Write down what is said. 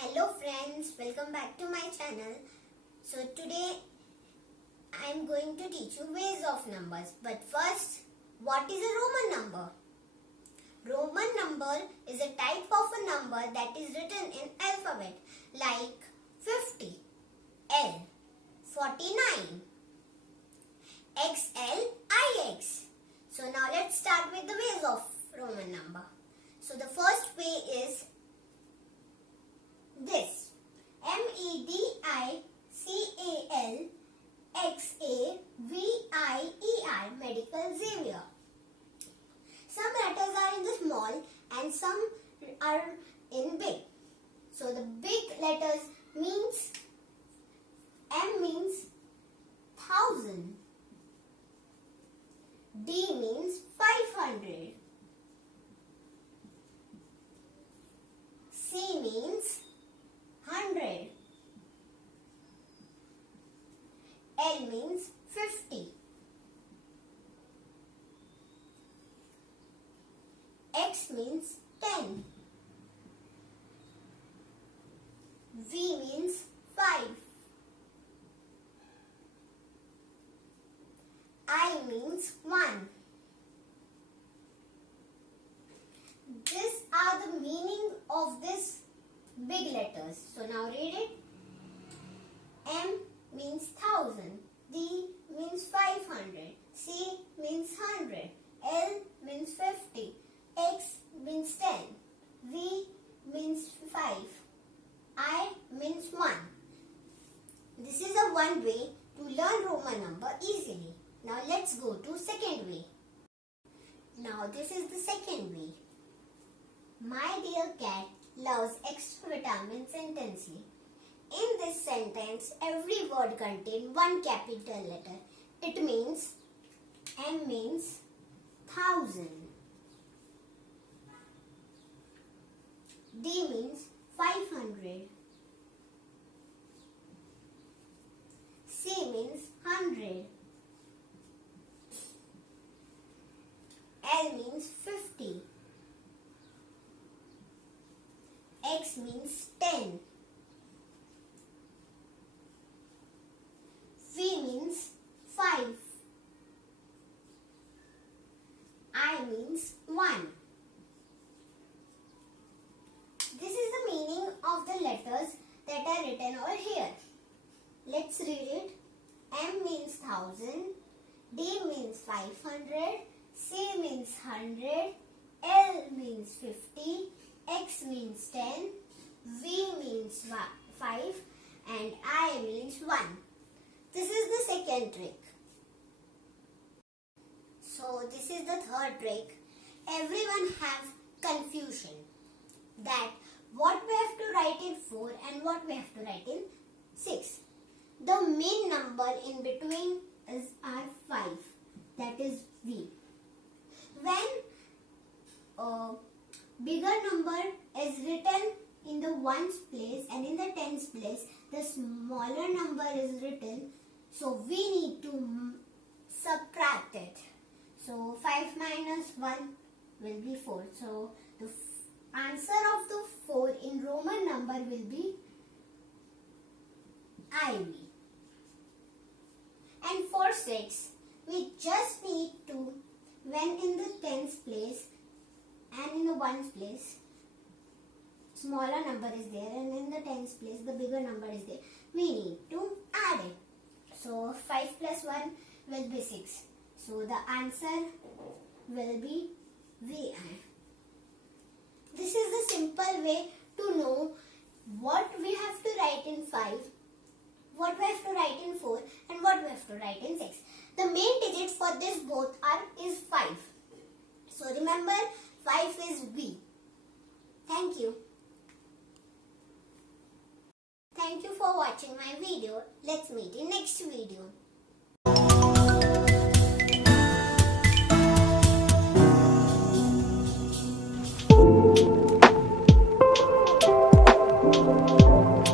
Hello friends, welcome back to my channel. So today I am going to teach you ways of numbers. But first, what is a Roman number? Roman number is a type of a number that is written in alphabet like 50, L, 49, XL, IX. So now let's start with the ways of Roman number. So the first way is this: MEDICALXAVIER, medical Xavier. Some letters are in the small and some are in big. So the big letters means M means 1000, D means 500, C means 100, L means 50, X means 10, V means 5, I means 1. These are the meaning of this big letters. So now read it. M means 1000, D means 500, C means 100, L means 50, X means 10, V means 5, I means 1. This is a one way to learn Roman number easily. Now let's go to second way. Now this is the second way. My dear cat loves extra vitamins intensely. In this sentence, every word contains one capital letter. It means M means 1000, D means 500, C means 100, L means 50, X means 10, V means 5, I means 1. This is the meaning of the letters that are written over here. Let's read it. M means 1000, D means 500, C means 100, L means 50, X means 10, V means 5 and I means 1. This is the second trick. So this is the third trick. Everyone have confusion that what we have to write in 4 and what we have to write in 6. The main number in between is our 5, that is V. When a bigger number is written in the ones place and in the tens place, the smaller number is written, so we need to subtract it. So 5 minus 1 will be 4. So the answer of the 4 in Roman number will be IV. And for 6, we just need to, when in the tens place and in the ones place, smaller number is there and in the tens place the bigger number is there, we need to add it. So 5 plus 1 will be 6. So the answer will be VI. This is the simple way to know what we have to write in 5, what we have to write in 4 and what we have to write in 6. The main digit for this both is 5. So remember, 5 is V. Thank you. Thank you for watching my video. Let's meet in next video.